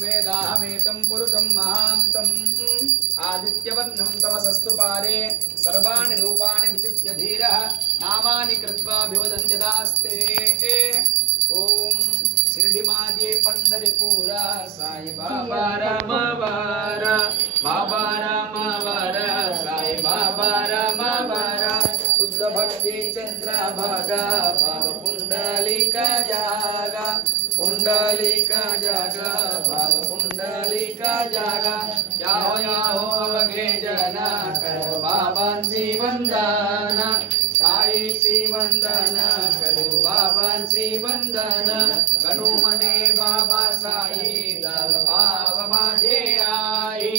वेदाहमेतं पुरुषं महान्तं आदित्यवर्णं तमसस्तु पारे सर्वाणि रूपाणि विचित्य धीरः नामानि कृत्वा भिवदन्त्यदास्ते ओम शिर्डी माजे पंढरपूरा साई बाबा रामवारा साई बाबा रामवारा शुद्ध भक्ति चंद्र भागा भाव पुंडलिका जागा भाव पुंडलिका जागा याहो याहो अवघे जना करो बाबांची वंदना साई सी वंदना करो बाबांची वंदना गणू मने बाबा साई दाल पाव माझे आई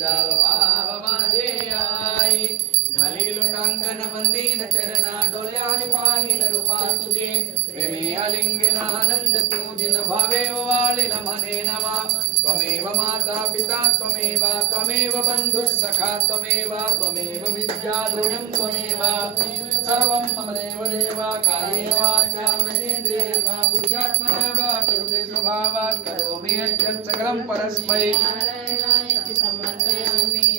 दाल पाव माझे आई घाली लोटांगण वंदीन चरणा डोल्याने पाहिन रूपा तुझे प्रेमी आलिंगन आनंद पूजिन भावे वाळिन मने नमा त्वमेव माता पिता त्वमेव बंधु सखा त्वमेव विद्या द्रविणं त्वमेव सर्वं मम देव देवा कायेन वाचा मनेन्द्रियेण वा बुद्ध्यात्मना वा करुणे स्वभावात् करोमि यत् सकलं परस्मै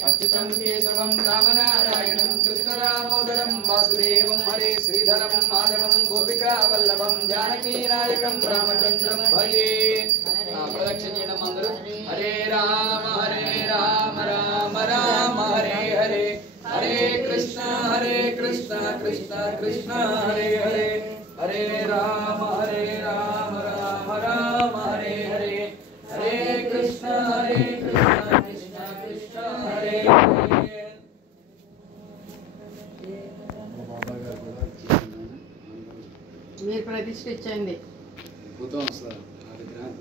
अच्युतं केशवं रामनारायणं कृष्णदामोदरं वासुदेवं हरे श्रीधरं माधवं गोपिका वल्लभं जानकीनायकं रामचन्द्रं भजे प्रदक्षिणेन मङ्गलं हरे राम राम राम हरे हरे हरे कृष्ण कृष्ण कृष्ण हरे हरे हरे राम राम राम हरे हरे हरे कृष्ण कृष्ण कृष्ण हरे हरे మీరు ప్రతిష్ఠించండి అద్భుతం అసలు ఆ విగ్రహం